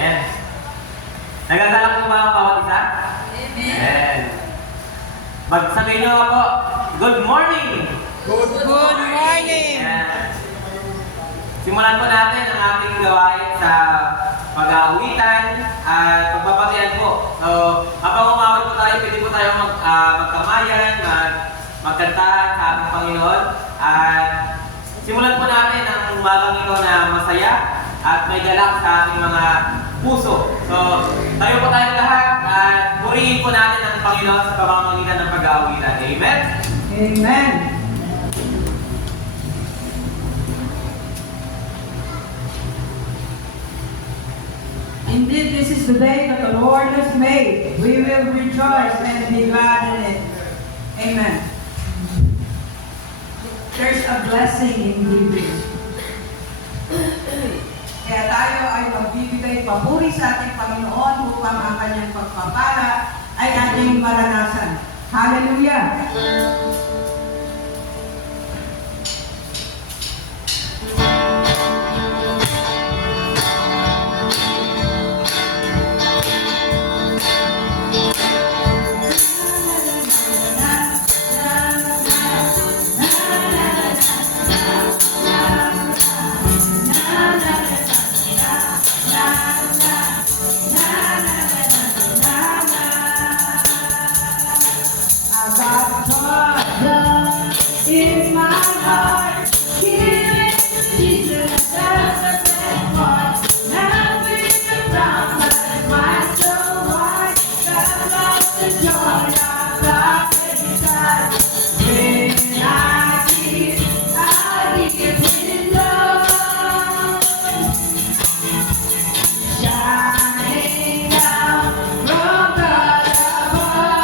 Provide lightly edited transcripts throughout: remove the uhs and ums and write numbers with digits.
Amen. Nagagalak po ba ang bawat isa? Amen. Magsabihin niyo ako, good morning! Good morning! Ayan. Simulan po natin ang ating gawain sa pag-aawitan at pagbabatian po. So, habang umawit po tayo, pwede po tayo magkamayan, magkantahan sa ating Panginoon. At simulan po natin ang umagang ito na masaya at may galak sa ating mga puso. So, tayo po tayong lahat at purihin po natin ang Panginoon sa pamamagitan ng pag-aawitan. Amen? Amen. Indeed, this is the day that the Lord has made. We will rejoice and be glad in it. Amen. There's a blessing in giving. Kaya tayo ay magbibigay papuri sa ating Panginoon upang ang kanyang pagpapala ay ating maranasan. Hallelujah! In my heart, healing, Jesus, just a fresh one. Now with the promise, my soul wide, the love, the joy of love inside. When I give with love, shining down from God above.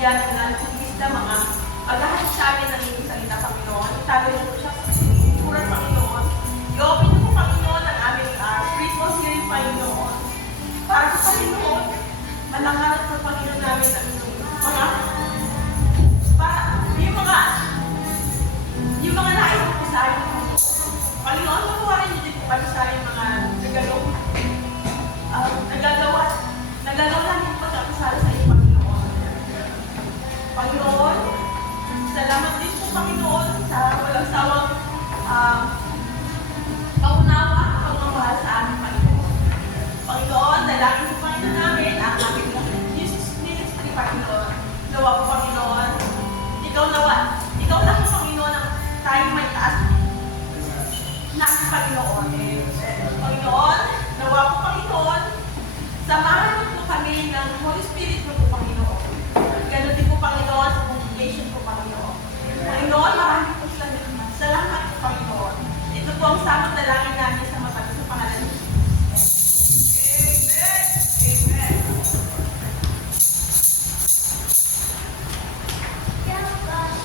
bigyan ng na mga paghahatid sa amin ng inyong salita, Panginoon. Itago niyo po siya sa kulay, Panginoon. I-open niyo po, Panginoon, ang aming spiritual hearing, Panginoon. Para sa Panginoon, malangalat po, Panginoon, namin ang inyong mga para yung mga nais po sa amin, Panginoon, makuha niyo din po kami sa amin mga nagagawa namin pagkakasala sa iyo, Panginoon. Panginoon, salamat din po, Panginoon, sa walang sawang paunawa at pagmamahal sa amin, Panginoon. Panginoon, dalangin po, Panginoon, namin ang aming Jesus Ministry, Panginoon. Nawa po, Panginoon, ikaw na po, Panginoon, ang tayo may taas natin, Panginoon. Panginoon, nawa po, Panginoon, samahan niyo po kami ng Holy Spirit mo po, Panginoon. Ganon din po, Panginoon, sa congregation po, Panginoon. Panginoon, marami po salamat po, Panginoon. Ito po ang samot dalangin namin sa matagal sa pangalan ni Jesus. Amen. Amen.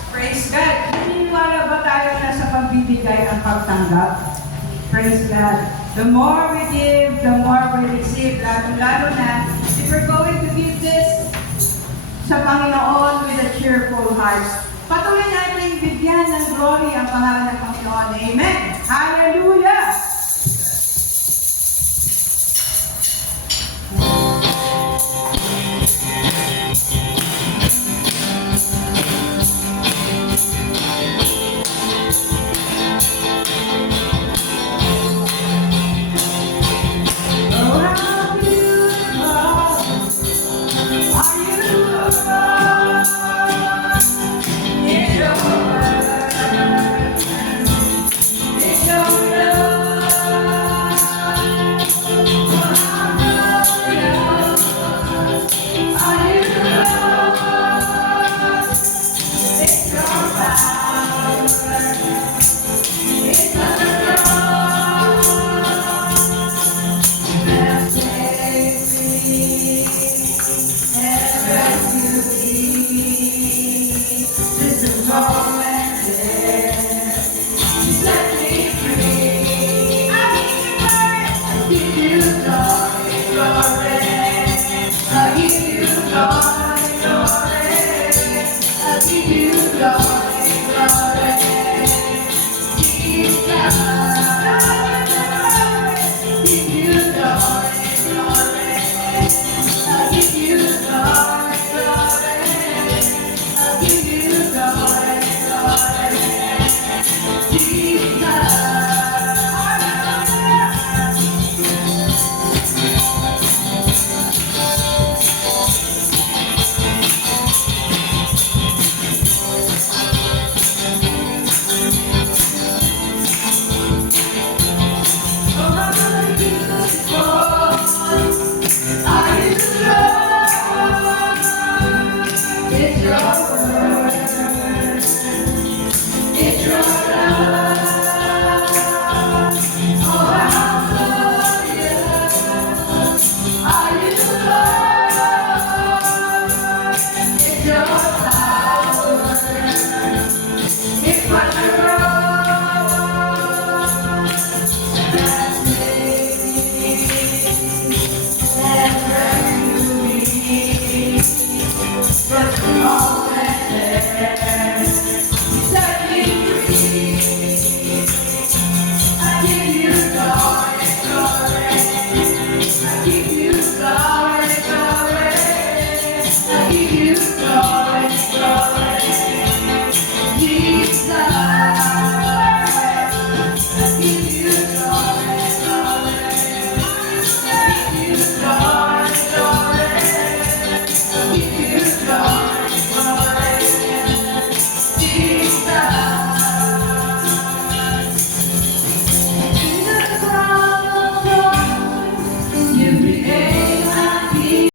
Praise God. Naniniwala ba tayo na sa pagbibigay ang pagtanggap? Praise God. The more we give, the more we receive. Lalo na, if we're going to give this sa Panginoon with a cheerful heart, patuloy natin bigyan ng glory ang pangalan ng Panginoon. Amen. Hallelujah! You create